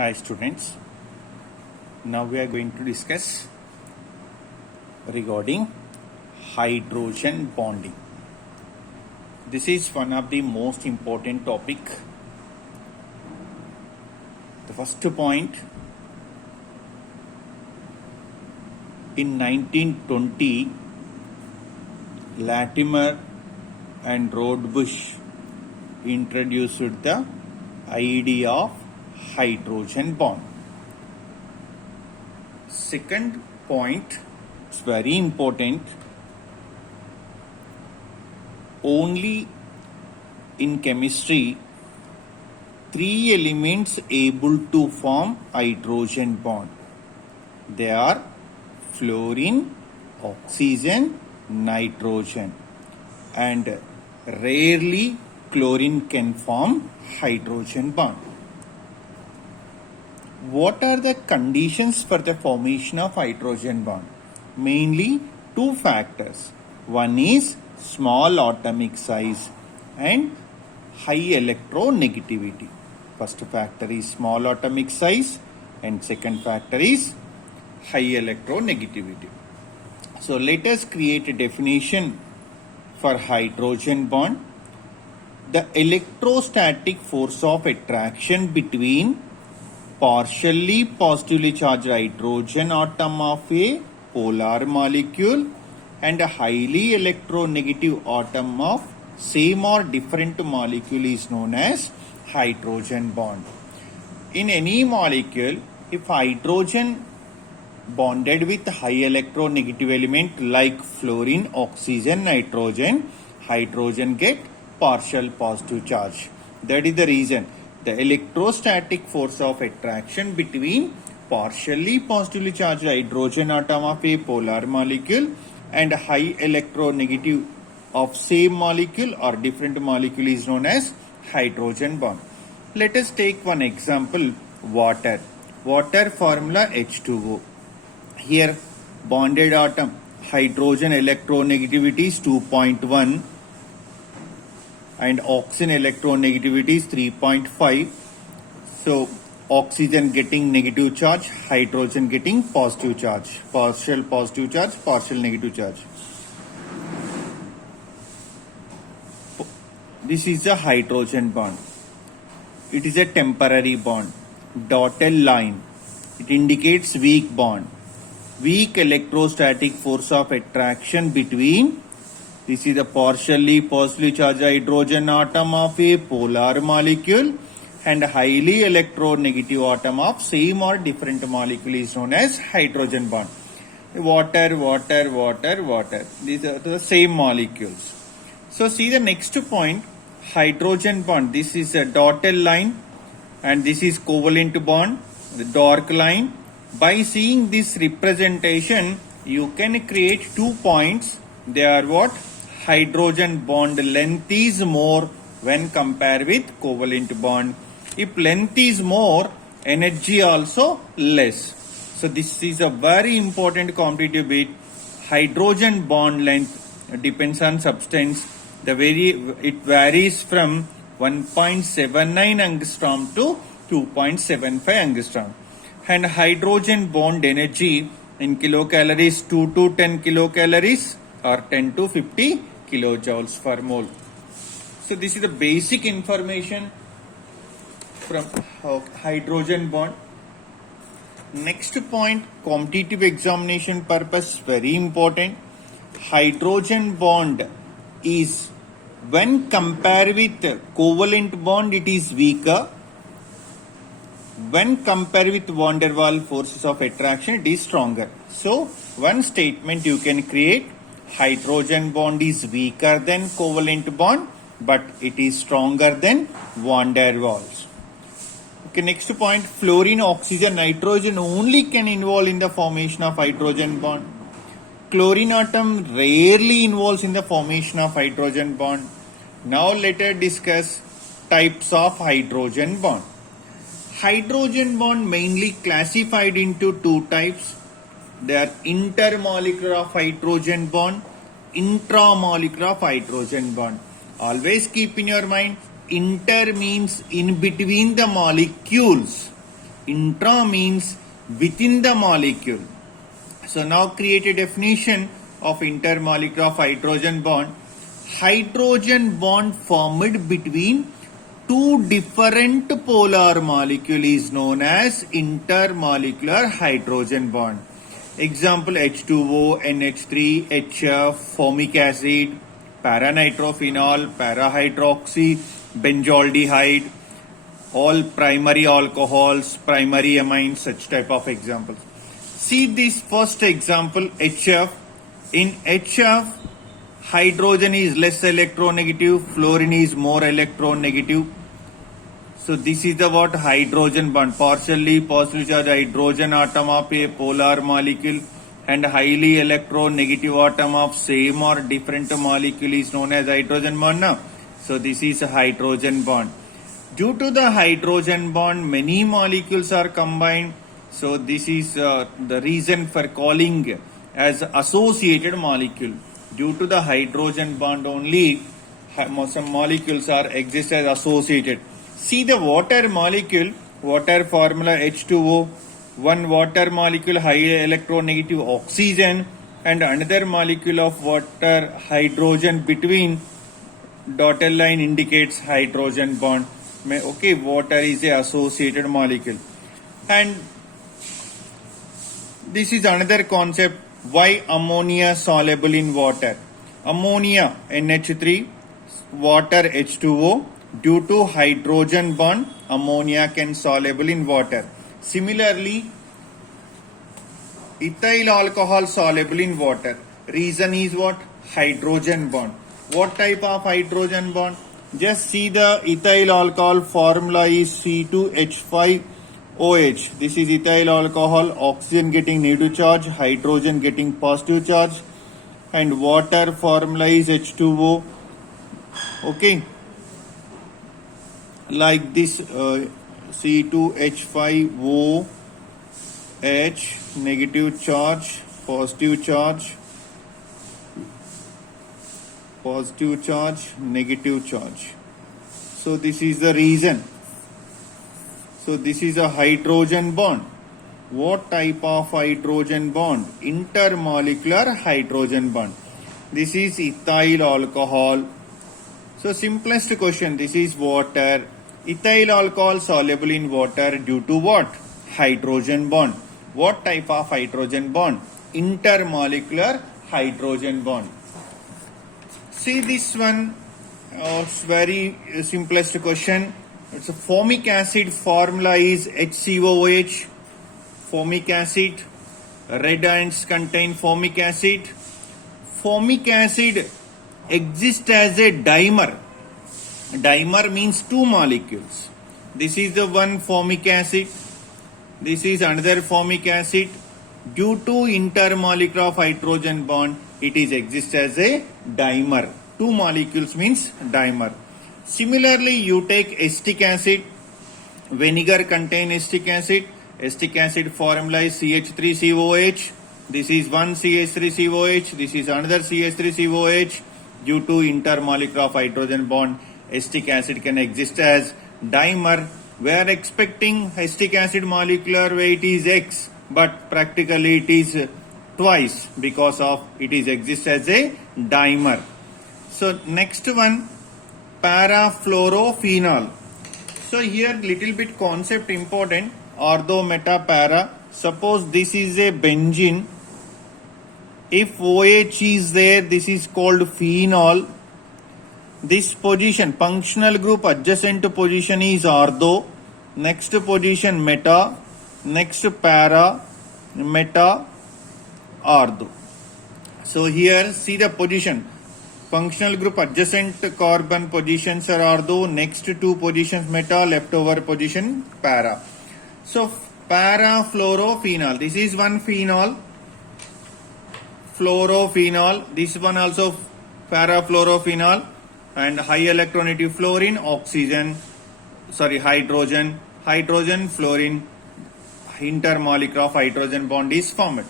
Hi students, now we are going to discuss regarding hydrogen bonding. This is one of the most important topic. The first point, in 1920, Latimer and Rodebush introduced the idea of hydrogen bond. Second point, it's very important. Only in chemistry, three elements able to form hydrogen bond. They are fluorine, oxygen, nitrogen, and rarely chlorine can form hydrogen bond. What are the conditions for the formation of hydrogen bond? Mainly two factors. One is small atomic size and high electronegativity. First factor is small atomic size and second factor is high electronegativity. So let us create a definition for hydrogen bond. The electrostatic force of attraction between partially positively charged hydrogen atom of a polar molecule and a highly electronegative atom of same or different molecule is known as hydrogen bond. In any molecule, if hydrogen bonded with high electronegative element like fluorine, oxygen, nitrogen, hydrogen get partial positive charge. That is the reason the electrostatic force of attraction between partially positively charged hydrogen atom of a polar molecule and high electronegative of same molecule or different molecule is known as hydrogen bond. Let us take one example, water. Water formula H2O. Here bonded atom hydrogen electronegativity is 2.1 and oxygen electronegativity is 3.5. So oxygen getting negative charge, hydrogen getting positive charge, partial positive charge, partial negative charge. This is a hydrogen bond. It is a temporary bond. Dotted line. It indicates weak bond. Weak electrostatic force of attraction between, this is a partially positively charged hydrogen atom of a polar molecule and highly electronegative atom of same or different molecule is known as hydrogen bond. Water, water, water, water. These are the same molecules. So see the next point, hydrogen bond. This is a dotted line and this is covalent bond, the dark line. By seeing this representation, you can create 2 points. They are what? Hydrogen bond length is more when compared with covalent bond. If length is more, energy also less. So this is a very important competitive bit. Hydrogen bond length depends on substance. It varies from 1.79 angstrom to 2.75 angstrom. And hydrogen bond energy in kilocalories 2 to 10 kilocalories or 10 to 50 kilojoules per mole. So this is the basic information from hydrogen bond. Next point, competitive examination purpose, very important. Hydrogen bond is, when compared with covalent bond, it is weaker. When compared with van der Waals forces of attraction, it is stronger. So one statement you can create, hydrogen bond is weaker than covalent bond, but it is stronger than van der Waals. Okay, next point, fluorine, oxygen, nitrogen only can involve in the formation of hydrogen bond. Chlorine atom rarely involves in the formation of hydrogen bond. Now let us discuss types of hydrogen bond. Hydrogen bond mainly classified into two types. They are intermolecular of hydrogen bond, intramolecular of hydrogen bond. Always keep in your mind, inter means in between the molecules. Intra means within the molecule. So now create a definition of intermolecular of hydrogen bond. Hydrogen bond formed between two different polar molecule is known as intermolecular hydrogen bond. Example H2O, NH3, HF, formic acid, paranitrophenol, parahydroxy, benzaldehyde, all primary alcohols, primary amines, such type of examples. See this first example HF. In HF, hydrogen is less electronegative, fluorine is more electronegative. So this is the what hydrogen bond, partially positive charged hydrogen atom of a polar molecule and highly electronegative atom of same or different molecule is known as hydrogen bond now. So this is a hydrogen bond. Due to the hydrogen bond, many molecules are combined. So this is the reason for calling as associated molecule. Due to the hydrogen bond only, some molecules are exist as associated. See the water molecule, water formula H2O, one water molecule high electronegative oxygen and another molecule of water hydrogen between dotted line indicates hydrogen bond. Okay, water is a associated molecule. And this is another concept, why ammonia soluble in water. Ammonia NH3, water H2O. Due to hydrogen bond, ammonia can soluble in water. Similarly, ethyl alcohol soluble in water. Reason is what? Hydrogen bond. What type of hydrogen bond? Just see the ethyl alcohol formula is C2H5OH. This is ethyl alcohol, oxygen getting negative charge, hydrogen getting positive charge, and water formula is H2O. Okay. Like this C2H5OH, negative charge, positive charge, positive charge, negative charge. So this is the reason. So this is a hydrogen bond. What type of hydrogen bond? Intermolecular hydrogen bond. This is ethyl alcohol. So simplest question, this is water. Ethyl alcohol soluble in water due to what? Hydrogen bond. What type of hydrogen bond? Intermolecular hydrogen bond. See this one, it's very simplest question. It's a formic acid formula is HCOOH. Formic acid, red ions contain formic acid. Formic acid exists as a dimer. Dimer means two molecules. This is the one formic acid. This is another formic acid. Due to intermolecular of hydrogen bond, it is exists as a dimer. Two molecules means dimer. Similarly, you take acetic acid. Vinegar contain acetic acid. Acetic acid formula is CH3COH. This is one CH3COH. This is another CH3COH. Due to intermolecular of hydrogen bond, acetic acid can exist as dimer. We are expecting acetic acid molecular weight is X, but practically it is twice because of it is exist as a dimer. So next one, parafluorophenol. So here little bit concept important. Ortho, meta, para. Suppose this is a benzene. If OH is there, this is called phenol. This position, functional group adjacent position is ortho. Next position meta. Next para, meta, ortho. So here see the position. Functional group adjacent carbon positions are ortho. Next two positions meta. Leftover position para. So parafluorophenol. This is one phenol. Fluorophenol. This one also parafluorophenol. And high electronegative fluorine, oxygen, hydrogen, fluorine, intermolecular of hydrogen bond is formed.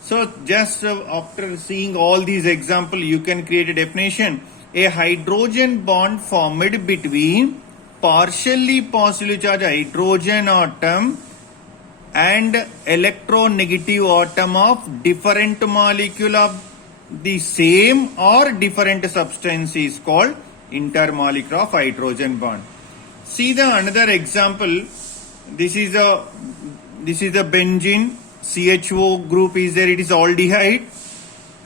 So just after seeing all these examples, you can create a definition. A hydrogen bond formed between partially positively charged hydrogen atom and electronegative atom of different molecule of the same or different substance is called intermolecular of hydrogen bond. See the another example. This is a benzene. CHO group is there. It is aldehyde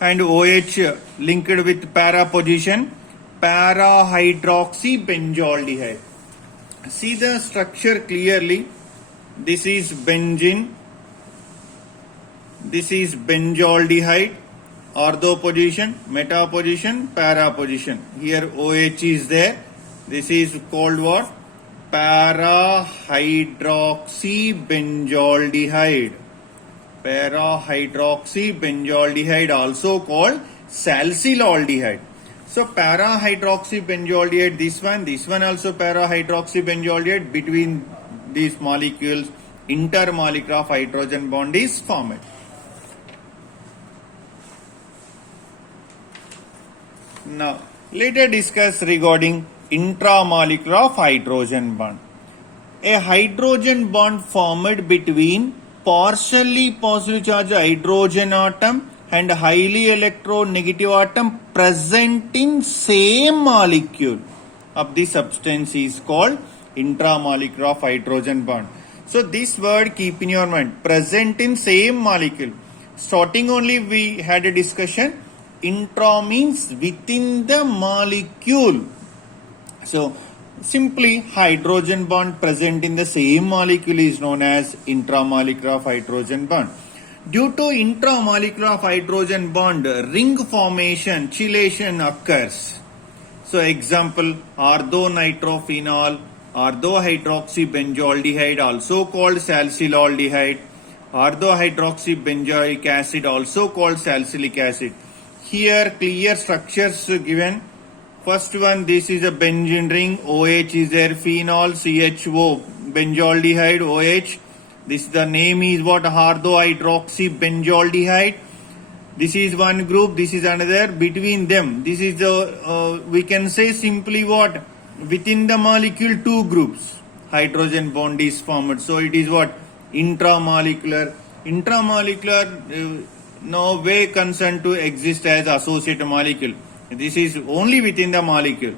and OH linked with para position. Para hydroxy benzaldehyde. See the structure clearly. This is benzene. This is benzaldehyde. Ortho position, meta position, para position. Here OH is there. This is called what? Para hydroxy benzaldehyde. Para hydroxy benzaldehyde, also called salicylaldehyde. So para hydroxy benzaldehyde, this one also para hydroxy benzaldehyde. Between these molecules, intermolecular of hydrogen bond is formed. Now, let us discuss regarding intramolecular of hydrogen bond. A hydrogen bond formed between partially positively charged hydrogen atom and highly electronegative atom present in same molecule of the substance is called intramolecular of hydrogen bond. So this word keep in your mind, present in same molecule. Starting only we had a discussion. Intra means within the molecule. So simply hydrogen bond present in the same molecule is known as intramolecular of hydrogen bond. Due to intramolecular of hydrogen bond, ring formation, chelation occurs. So example, orthonitrophenol, orthohydroxybenzaldehyde, also called salicylaldehyde, orthohydroxybenzoic acid, also called salicylic acid. Here clear structures given. First one, this is a benzene ring, OH is there, phenol, CHO, benzaldehyde, OH. This the name is what? Orthohydroxybenzaldehyde. This is one group, this is another. Between them, this is the, we can say simply what? Within the molecule, two groups. Hydrogen bond is formed. So it is what? Intramolecular. Intramolecular, no way concerned to exist as associated molecule. This is only within the molecule.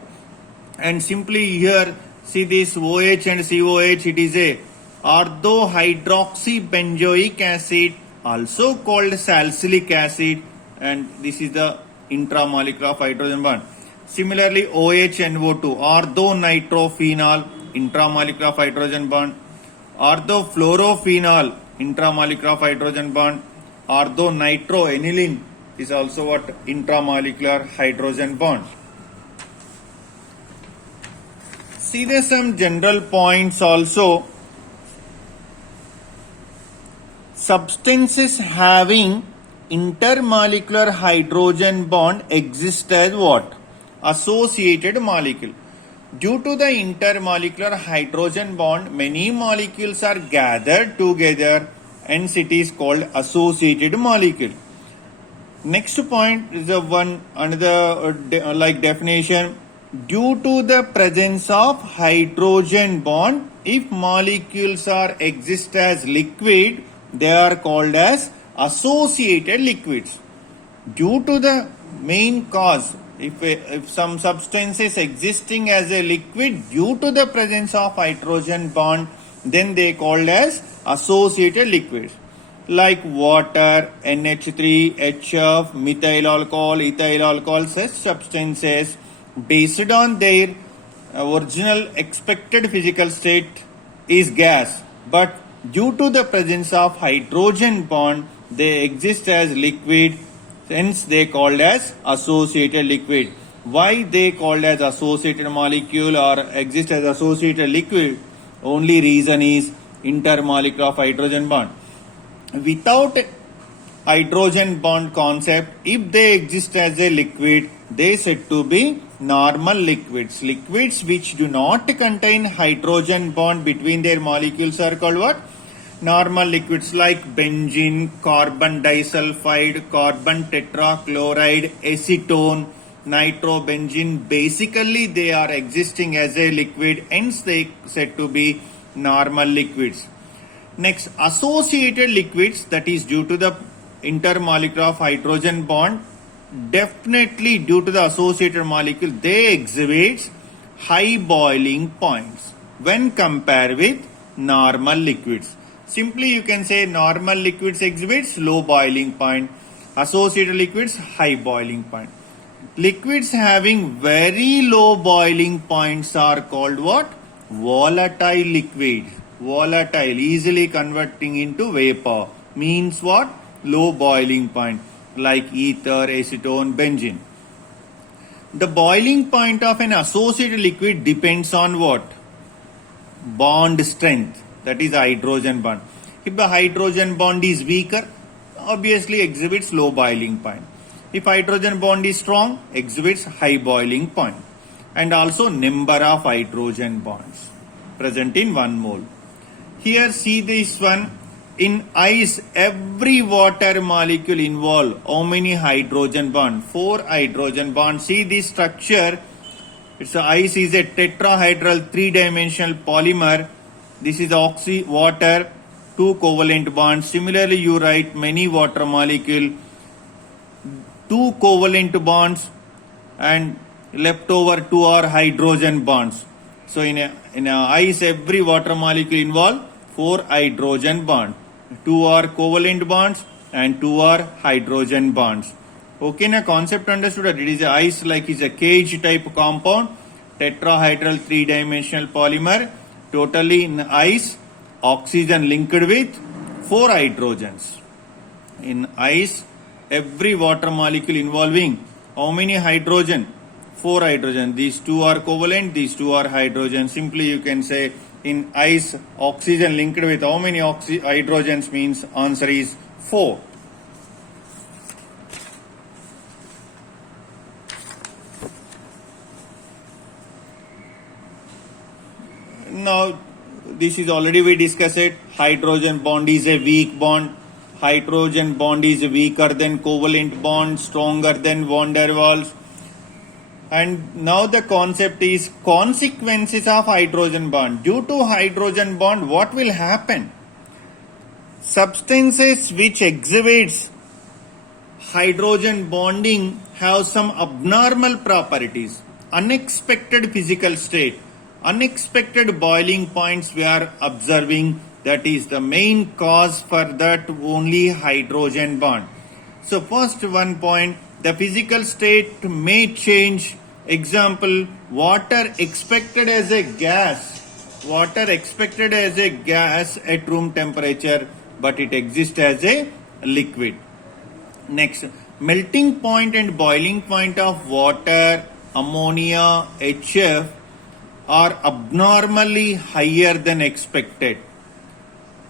And simply here, see this OH and COH, it is a orthohydroxybenzoic acid, also called salicylic acid, and this is the intramolecular of hydrogen bond. Similarly, OH and O2, orthonitrophenol, intramolecular of hydrogen bond. Orthofluorophenol, intramolecular of hydrogen bond. Orthonitroaniline is also what? Intramolecular hydrogen bond. See there some general points also. Substances having intermolecular hydrogen bond exist as what? Associated molecule. Due to the intermolecular hydrogen bond, many molecules are gathered together, hence it is called associated molecule. Next point is the one another like definition. Due to the presence of hydrogen bond, if molecules are exist as liquid, they are called as associated liquids. Due to the main cause, if some substance is existing as a liquid due to the presence of hydrogen bond, then they called as associated liquids. Like water, NH3, HF, methyl alcohol, ethyl alcohol, such substances based on their original expected physical state is gas, but due to the presence of hydrogen bond, they exist as liquid, hence they called as associated liquid. Why they called as associated molecule or exist as associated liquid? Only reason is intermolecular of hydrogen bond. Without hydrogen bond concept, if they exist as a liquid, they said to be normal liquids. Liquids which do not contain hydrogen bond between their molecules are called what? Normal liquids, like benzene, carbon disulfide, carbon tetrachloride, acetone, nitrobenzene, basically they are existing as a liquid, hence they said to be normal liquids. Next, associated liquids, that is due to the intermolecular of hydrogen bond, definitely due to the associated molecule, they exhibit high boiling points when compared with normal liquids. Simply you can say normal liquids exhibits low boiling point, associated liquids high boiling point. Liquids having very low boiling points are called what? Volatile liquids. Volatile, easily converting into vapor, means what? Low boiling point, like ether, acetone, benzene. The boiling point of an associated liquid depends on what? Bond strength, that is hydrogen bond. If the hydrogen bond is weaker, obviously exhibits low boiling point. If hydrogen bond is strong, exhibits high boiling point. And also number of hydrogen bonds present in 1 mole. Here see this one. In ice, every water molecule involve how many hydrogen bonds? 4 hydrogen bonds. See this structure. Ice is a tetrahedral 3-dimensional polymer. This is water, 2 covalent bonds. Similarly, you write many water molecule, 2 covalent bonds, and left over 2 are hydrogen bonds. So in a ice, every water molecule involve 4 hydrogen bonds. 2 are covalent bonds and 2 are hydrogen bonds. Okay, na concept understood. It is a ice like is a cage type compound, tetrahedral 3-dimensional polymer, totally in ice, oxygen linked with 4 hydrogens. In ice, every water molecule involving how many hydrogen? 4 hydrogen. These 2 are covalent, these 2 are hydrogen. Simply you can say in ice, oxygen linked with how many hydrogens, means answer is 4. Now, this is already we discussed it. Hydrogen bond is a weak bond. Hydrogen bond is weaker than covalent bond, stronger than van der Waals. And now the concept is consequences of hydrogen bond. Due to hydrogen bond, what will happen? Substances which exhibits hydrogen bonding have some abnormal properties, unexpected physical state, unexpected boiling points we are observing. That is the main cause for that only hydrogen bond. So first one point, the physical state may change. Example, water expected as a gas at room temperature, but it exists as a liquid. Next, melting point and boiling point of water, ammonia, HF are abnormally higher than expected.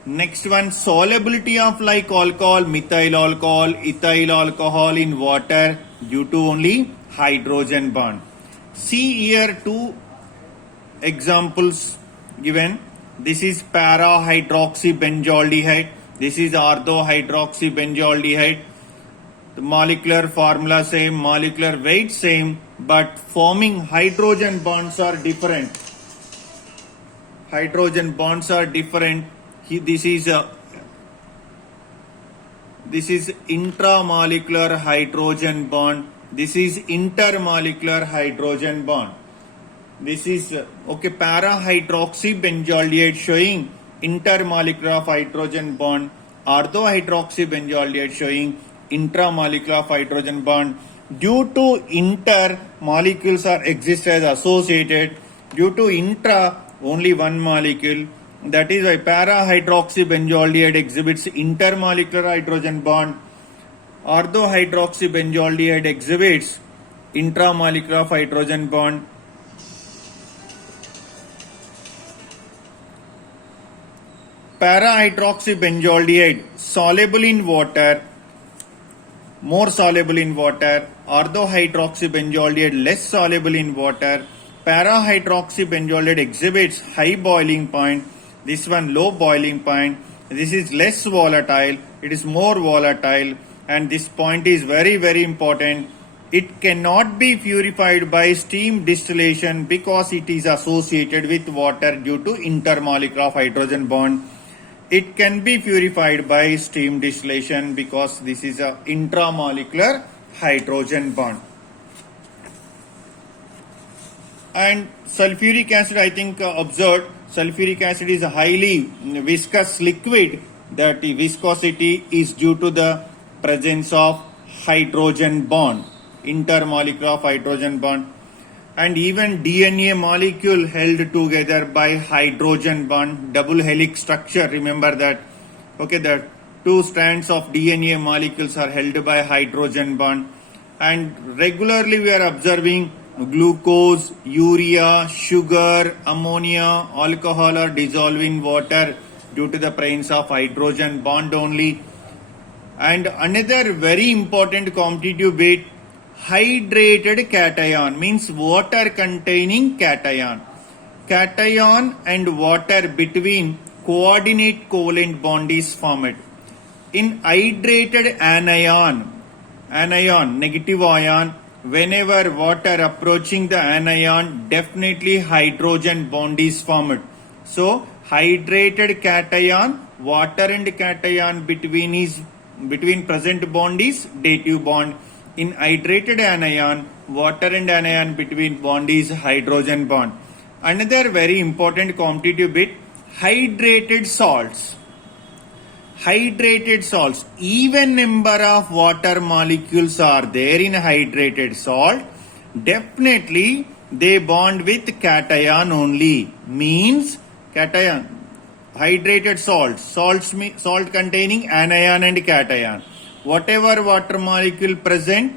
Next one, solubility of like alcohol, methyl alcohol, ethyl alcohol in water due to only hydrogen bond. See here 2 examples given. This is para-hydroxybenzoaldehyde. This is ortho-hydroxybenzoaldehyde. The molecular formula same, molecular weight same, but forming hydrogen bonds are different. Hydrogen bonds are different. This is intramolecular hydrogen bond. This is intermolecular hydrogen bond. This is para-hydroxybenzoaldehyde showing intermolecular of hydrogen bond. Ortho-hydroxybenzoaldehyde showing intramolecular of hydrogen bond. Due to inter, molecules are exist as associated. Due to intra, only one molecule. That is why para-hydroxybenzoaldehyde exhibits intermolecular hydrogen bond. Ortho-hydroxybenzoaldehyde exhibits intramolecular of hydrogen bond. Para-hydroxybenzoaldehyde soluble in water, more soluble in water. Ortho-hydroxybenzoaldehyde less soluble in water. Para-hydroxybenzoaldehyde exhibits high boiling point. This one low boiling point. This is less volatile. It is more volatile. And this point is very, very important. It cannot be purified by steam distillation because it is associated with water due to intermolecular of hydrogen bond. It can be purified by steam distillation because this is a intramolecular hydrogen bond. And sulfuric acid, I think observed, sulfuric acid is a highly viscous liquid. That viscosity is due to the presence of hydrogen bond, intermolecular of hydrogen bond. And even DNA molecule held together by hydrogen bond, double helix structure, remember that. Okay, the two strands of DNA molecules are held by hydrogen bond. And regularly we are observing glucose, urea, sugar, ammonia, alcohol are dissolved in water due to the presence of hydrogen bond only. And another very important competitive bit, hydrated cation means water containing cation. Cation and water between coordinate covalent bond is formed. In hydrated anion, negative ion, whenever water approaching the anion, definitely hydrogen bond is formed. So hydrated cation, water and cation between present bond is dative bond. In hydrated anion, water and anion between bond is hydrogen bond. Another very important competitive bit, hydrated salts. Hydrated salts, even number of water molecules are there in hydrated salt, definitely they bond with cation only, means cation. Hydrated salt containing anion and cation. Whatever water molecule present,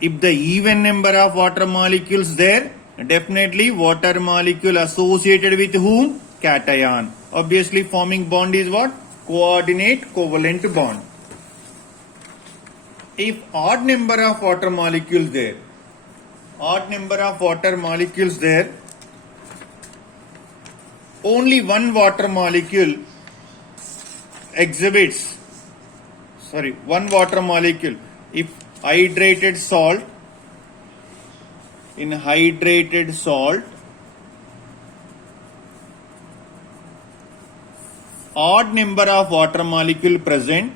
if the even number of water molecules there, definitely water molecule associated with whom? Cation. Obviously forming bond is what? Coordinate covalent bond. If odd number of water molecules there, only one water molecule exhibits, one water molecule, if hydrated salt, in hydrated salt, odd number of water molecule present,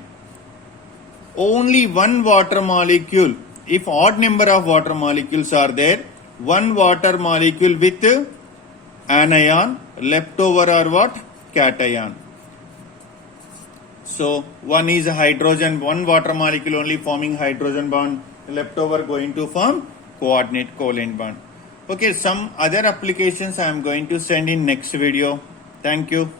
only one water molecule, if odd number of water molecules are there, one water molecule with anion, left over are what? Cation. So one is hydrogen, one water molecule only forming hydrogen bond, left over going to form coordinate covalent bond. Okay, some other applications I am going to send in next video. Thank you.